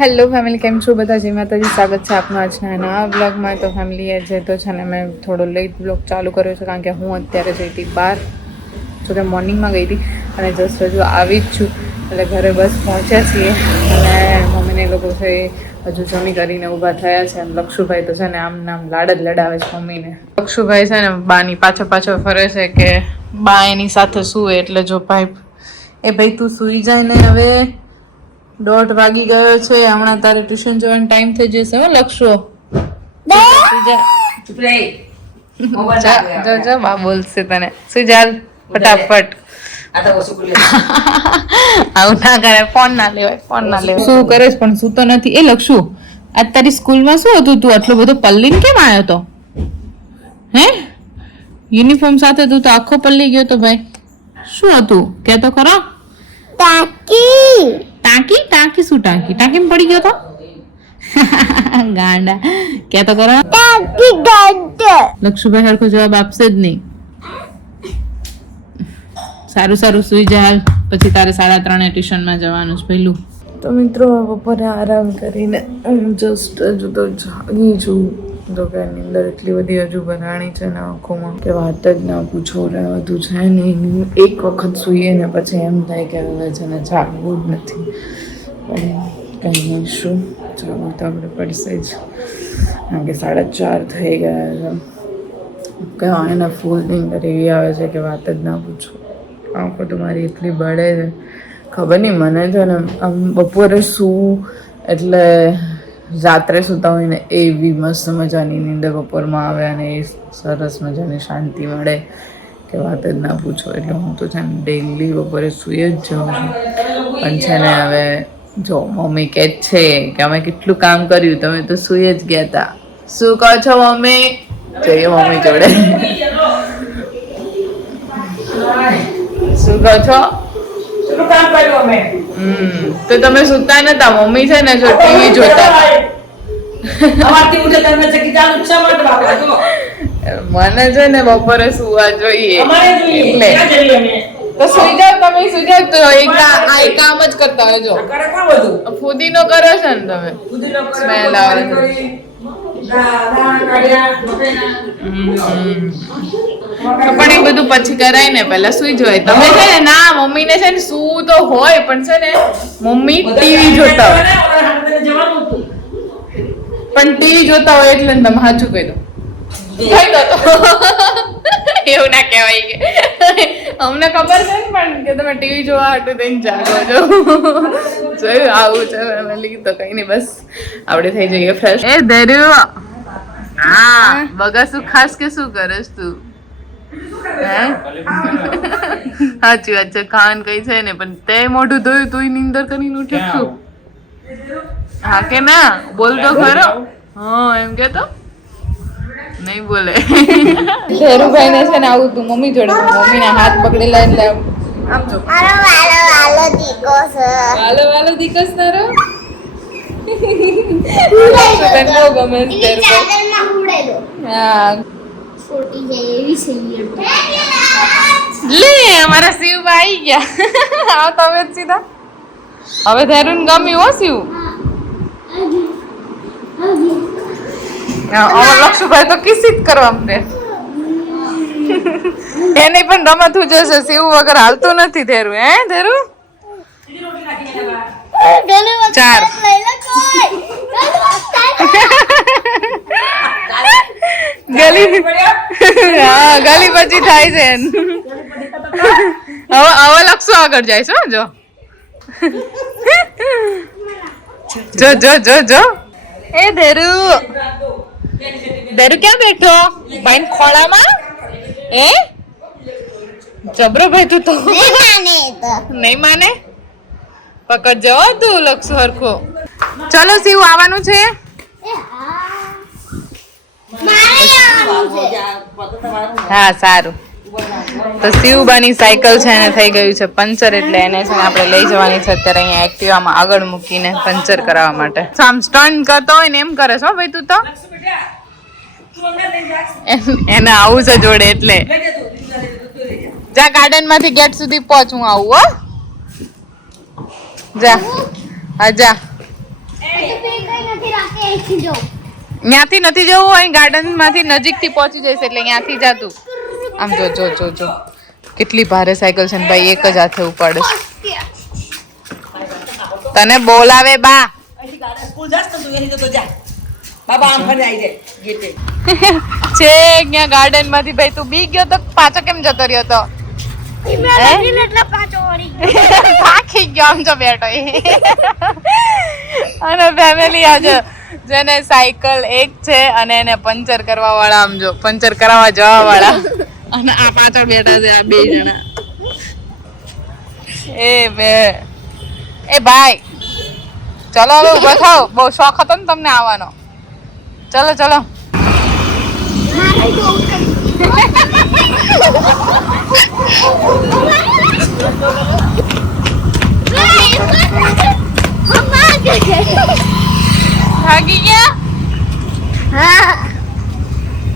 Hello family, કેમ છો બધા? જય માતાજી, સ્વાગત છે આપનું આજના નવા બ્લોગમાં. તો ફેમિલી એ છે તો છે ને મેં થોડો લેટ બ્લોગ ચાલુ કર્યો છે કારણ કે હું અત્યારે જઈ હતી બહાર, જોકે મોર્નિંગમાં ગઈ હતી અને જસ્ટ હજુ આવી જ છું. એટલે ઘરે બસ પહોંચ્યા છીએ અને મમ્મીને લોકો છે હજુ જમી કરીને ઊભા થયા છે. અને લક્ષુભાઈ તો છે ને આમ નામ લાડ જ લડાવે છે મમ્મીને. લક્ષુભાઈ છે ને બાની પાછળ પાછળ ફરે છે કે બા એની સાથે સૂવે. એટલે જો ભાઈ તું સૂઈ જાય ને, હવે 1:30 વાગી ગયો છે. હમણાં તારે ટ્યુશન જવાનો ટાઈમ થઈ જશે. હો લક્ષો, જો બા બોલશે તને. સુઈ જા ફટાફટ. આવું ના કરે, ફોન ના લેવાય. શું કરે પણ સૂતો નથી. એ લક્ષુ, આજ તારી સ્કૂલમાં શું હતું? તું આટલો બધો પલ્લીને કેમ આવ્યો તો? હે, યુનિફોર્મ સાથે તું તો આખો પલ્લી ગયો તો ભાઈ. શું હતું કે તો ખરો? ટાંકી શું ટાંકી? ટાંકીમાં પડી ગયો તો ગાંડા. કે તો કરો. લક્ષુભાઈ હરખો જવાબ આપશે જ નહીં. સારું સુઈ જા હાલ, પછી તારે 3:30 ટ્યુશનમાં જવાનું છે પહેલું. તો મિત્રો, બપોરે આરામ કરીને જસ્ટ હજુ તો જાગી છું. તો કે અંદર એટલી બધી હજુ બનાણી છે ને આંખોમાં કે વાત જ ના પૂછો. વધુ છે ને એક વખત સૂઈએ ને પછી એમ થાય કે હવે છે ને જાગવું જ નથી. પણ કંઈ નહીં, શું જાગવું તો આપણે પડશે જ કારણ કે 4:30 થઈ ગયા છે. એને ફૂલ નીંદર એવી આવે છે કે વાત જ ના પૂછો. આંખો તો મારી એટલી બળે છે, ખબર નહીં મને છે ને આમ બપોરે સૂવું એટલે રાત્રે સૂતા હોય ને એવી મસ્ત મજાની નીંદર બપોરમાં આવે અને એ સરસ મજાની શાંતિ મળે કે વાત જ ના પૂછો. એટલે હું તો છે ને ડેઈલી બપોરે સૂઈ જ જાઉં છું. પણ છે ને હવે જો મમ્મી કહે જ છે કે અમે કેટલું કામ કર્યું, તમે તો સૂઈ જ ગયા હતા. શું કહો છો મમ્મી? જઈએ મમ્મી જોડે. શું કહો છો? તો તમે સુતા નતા, મમ્મી છે ને જો ટીવી જોતા. મને છે ને બપોરે સુવા જોઈએ એટલે તો સુઈ જાવ. તમે સુઈ જાવ તો આ કામ જ કરતા હોય. જો ફુદીનો કરો છો ને તમે, સ્મેલ આવે છે. પણ એ બધું પછી કરાય ને, પહેલા સુઈ જવાય. તમે છે ને ના, મમ્મીને છે ને સૂવું તો હોય પણ છે ને મમ્મી ટીવી જોતા હોય. પણ ટીવી જોતા હોય એટલે તમે સાચું કહી દો. એવું ના કહેવાય કે અમને ખબર છે ને પણ કે તમે ટીવી જોવા હાટું થઈને જાગો છો. જોયું આવું છે ફેમિલી. તો કઈ નહીં, બસ આપણે થઈ જઈએ ફ્રેશ. એ ધર્યું હા બગાસું ખાસ કે શું કરેસ તું? સાચી વાત છે, ખાન કઈ છે ને પણ તે મોઢું ધોયું તું નીંદર કરીને ઉઠે શું? હા કે ના? બોલ તો ખરો. હા એમ કે તો નહીં બોલે. ધેરુભાઈ ને છે ને આવું તું મમ્મી જોડે, મમ્મી ના હાથ પકડેલા એટલે આમ જો વાલો દીકસ તારો. ગમે લે અમારા શિવ આવી ગયા. આવો તમે જ સીધા. હવે ધેરુન ગમ્યું હો શિવ. લક્ષુભાઈ તો કિસી જ કરવા દે. એને પણ રમતું જશે. શિવ વગર હાલતું નથી ધેરુ. હે ધેરુ 4 ગલી પછી થાય છે. હવે લક્ષુ આગળ જાય છે. જો એ ધેરુ ક્યાં બેઠો? ભાઈ ખોળામાં. એ જબરો ભાઈ તું તો નહીં માને. પકડજો તું લક્ષુ હરખો. ચલો શિવ આવવાનું છે. હા સારું. તો શિવબાની સાયકલ છે ને થઈ ગયું છે પંચર, એટલે એને છે ને આપણે લઈ જવાની છે અત્યારે અહીંયા એક્ટિવામાં આગળ મૂકીને પંચર કરાવવા માટે. આમ સ્ટન્ટ કરતો હોય ને એમ કરે છો ભાઈ તું તો. એને આવું છે જોડે એટલે. જા ગાર્ડન માંથી ગેટ સુધી પહોંચ, હું આવું. હો જા. હા જા. ત્યાંથી નથી જવું, અહીં ગાર્ડન માંથી નજીક થી પહોંચી જઈશ એટલે ત્યાંથી જાતું. આમ જો જો જો જો કેટલી ભારે સાયકલ છે ને ભાઈ, એક જ હાથે ઉપાડે. તને બોલાવે બા. છે ત્યાં ગાર્ડન માંથી ભાઈ, તું બી ગયો તો પાછો કેમ જતો રહ્યો તો? થાકી ગયો આમ જો બેઠો. અને ફેમિલી આજે જેને સાયકલ એક છે અને એને પંચર કરવા વાળા, આમ જો પંચર કરાવવા જવા વાળા, અને આ પાછળ બેઠા છે આ બે જણા. એ ભાઈ ચલો હવે ઉભા થાવ, બહુ શોખ હતો ને તમને આવવાનો. ચલો ચલો. થાકી ગયા?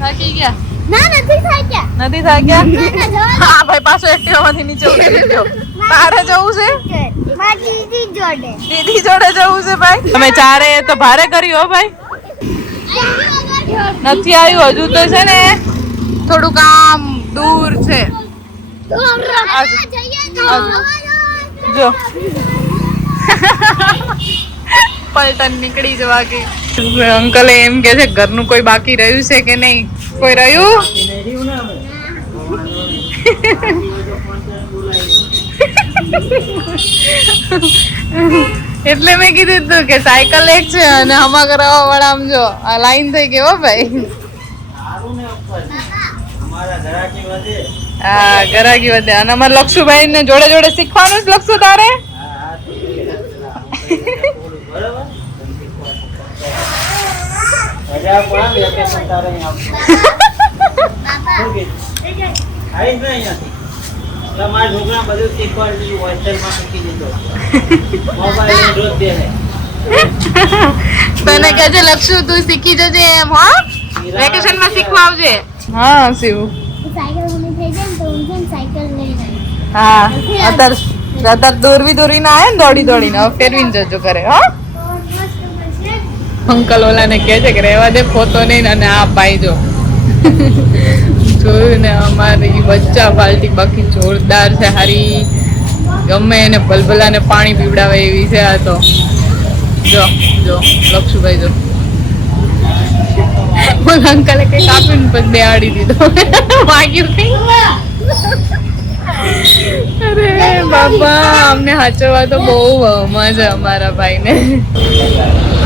થાકી ગયા? નથી થાક્યા? હા ભાઈ, પાછો એક્ટિવામાંથી નીચે ઉતરી ગયો. તારે જવું છે? દીદી જોડે જવું છે ભાઈ. તમે ચારે તો ભારે કર્યું હો ભાઈ. નથી આવ્યું હજુ તો છે ને, થોડુંક આમ દૂર છે. જો પલટન નીકળી જવા ગઈ. અંકલ એમ કે છે ઘરનું કોઈ બાકી રહ્યું છે કે નહીં? કોઈ રહ્યું? એટલે મેં કીધું તું કે સાયકલ એક છે અને હમા કરાવવા વાળા આમ જો આ લાઈન થઈ ગઈ હો ભાઈ. હા ગરાગી વધે. અને અમારે લક્ષુભાઈ ને જોડે જોડે શીખવાનું જ. લક્ષુ તારે તને કે છે લક્ષુ તું શીખી જજે એમ. હા વેકેશન માં શીખવા આવજે. હા શિવ. હા અત્યારે દોરવી ના આવે ને દોડી દોડીને ફેરવીને જજો કરે. હા અંકલ ઓલાને કહે છે કે રહેવા દે, પોતો નહીં. અને આ પાઈ જો જોયું ને અમારી બચ્ચા પાલટી બાકી જોરદાર છે. હારી ગમે એને ભલભલાને પાણી પીવડાવે એવી છે આ તો. જો જો લક્ષુભાઈ જો બોલ અંકલે કઈ કાપીને પછી બેહાડી દીધો. વાગ્યું કઈ? અરે બાપા, અમને હાચવવા તો બહુ મજા અમારા ભાઈને.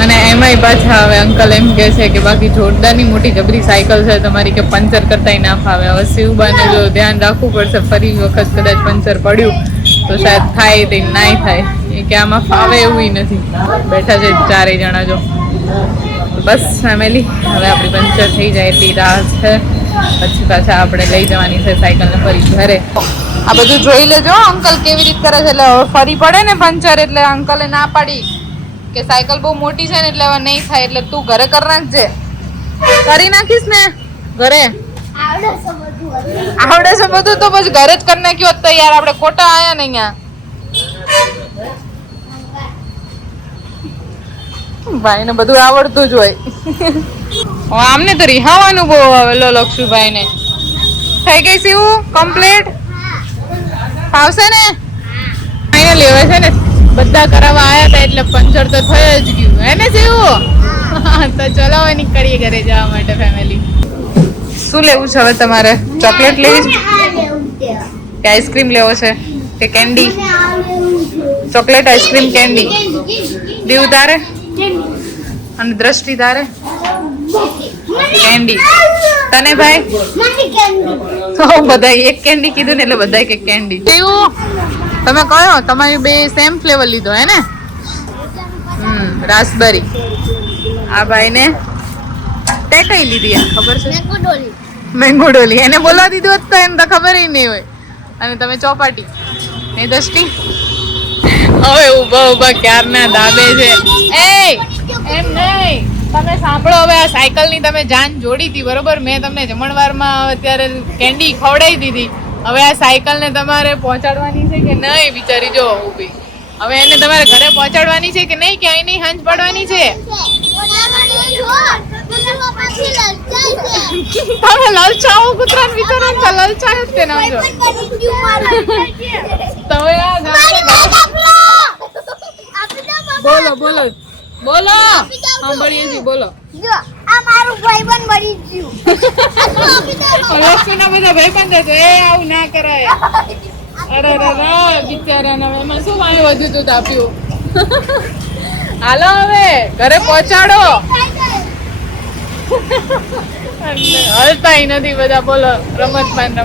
અને એમાંય પાછા હવે અંકલ એમ કે છે કે બાકી જોરદારની મોટી જબરી સાયકલ છે તમારી, કે પંચર કરતાય ના ફાવે. હવે શિવબાને જો ધ્યાન રાખવું પડશે, ફરી વખત કદાચ પંચર પડ્યું તો શાયદ થાય તે નાય થાય. એ કે આમાં ફાવે એવું નથી. બેઠા છે ચારેય જણા જો. બસ ફેમિલી, હવે આપણી પંચર થઈ જાય એટલી રાહ છે. પછી પાછા આપણે લઈ જવાની છે સાયકલને ફરી ઘરે. આ બધું જોઈ લેજો અંકલ કેવી રીતે કરે છે. એટલે ફરી પડે ને પંચર એટલે અંકલે ના પાડી કે સાયકલ બહુ મોટી છે ને એટલે હવે નહીં થાય, એટલે તું ઘરે કરી નાખજે. કરી નાખીશ ને ઘરે? આવડે છે બધું તો પછી ઘરે જ કરી નાખ્યું હોત તો યાર. આપણે ખોટા આયા ને અહીંયા. ભાઈ ને બધું આવડતું જ હોય. આમને તો રિહાવાનું બહુ આવેલો લક્ષુભાઈ ને. થઈ ગઈ છે કમ્પ્લીટ? ફાવશે ને? અહીંયા લેવા છે ને બધા કરાવવા આવ્યા હતા એટલે પંચર તો થઈ જ ગયું હે ને જેવું. તો ચલો હવે નીકળીએ ઘરે જવા માટે ફેમિલી. શું લેવું છે હવે તમારે? ચોકલેટ લેવી છે કે આઈસ્ક્રીમ લેવો છે કે candy? Chocolate, ice cream, candy Diu તારે? અને દ્રષ્ટિ તારે? કેન્ડી. તને ભાઈ? બધા એક કેન્ડી કીધું ને એટલે બધા કે કેન્ડી. તમે કયો? તમારી બે સેમ ફ્લેવર લીધો હે ને? રાસબેરી. આ ભાઈ ને તે કઈ લીધી ખબર છે? મેંગો ડોલી. એને બોલવા દીધું હોત તો એને તો ખબર નહીં હોય. અને તમે ચોપાટી ને દ્રષ્ટિ. હવે ઉભા ઉભા ક્યારના દાબે છે. એ એમ નહીં, તમે સાંભળો. હવે આ સાયકલ ની તમે જાન જોડી હતી બરોબર. મેં તમને જમણવારમાં અત્યારે કેન્ડી ખવડાવી દીધી. હવે આ સાયકલ ને તમારે પહોંચાડવાની છે કે નહીં બિચારી જો ઊભી. હવે એને તમારે ઘરે પહોંચાડવાની છે કે નહીં, કે અહીં નહીં હાંજ પાડવાની છે? તમે લલચાવો કૂતરાને વિચારો તો લલચાય જ તે નામ જો તમે આ બોલો બોલો બોલો સાંભળીએ છીએ બોલો જો આ મારું ભાઈબંધ મરી ગયું લક્ષ્મીના બધા ભાઈબંધ હતો એ આવું ના કરાય અરે બિચારાના એમાં શું વાંય વધુ તું તાપ્યું હાલો હવે ઘરે પહોંચાડો હલતાય નથી બધા બોલો રમતમાં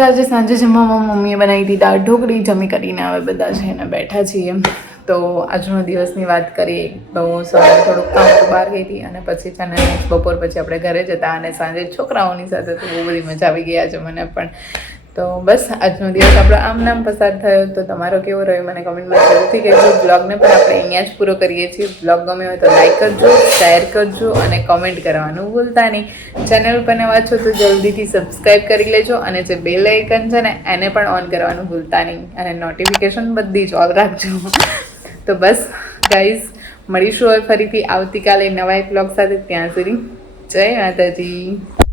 આજે સાંજે જમવામાં મમ્મીએ બનાવી હતી દાળ ઢોકળી જમી કરીને હવે બધા છે ને બેઠા છીએ તો આજનો દિવસની વાત કરીએ તો સવારે થોડુંક કામ બહાર ગઈ હતી અને પછી છે ને બપોર પછી આપણે ઘરે જતા અને સાંજે છોકરાઓની સાથે તો બહુ બધી મજા આવી ગયા છે મને પણ તો બસ આજનો દિવસ આપણો આમ નામ પસાર થયો તો તમારો કેવો રહ્યો મને કમેન્ટમાં જરૂરથી કહેજો બ્લોગને પણ આપણે અહીંયા જ પૂરો કરીએ છીએ બ્લોગ ગમે હોય તો લાઈક કરજો શેર કરજો અને કમેન્ટ કરવાનું ભૂલતા નહીં ચેનલ પર નવા છો તો જલ્દીથી સબસ્ક્રાઈબ કરી લેજો અને જે બેલ આઇકન છે ને એને પણ ઓન કરવાનું ભૂલતા નહીં અને નોટિફિકેશન બધી જ ઓલ રાખજો તો બસ ગાઈઝ મળીશું હવે ફરીથી આવતીકાલે નવા એક બ્લોગ સાથે ત્યાં સુધી જય માતાજી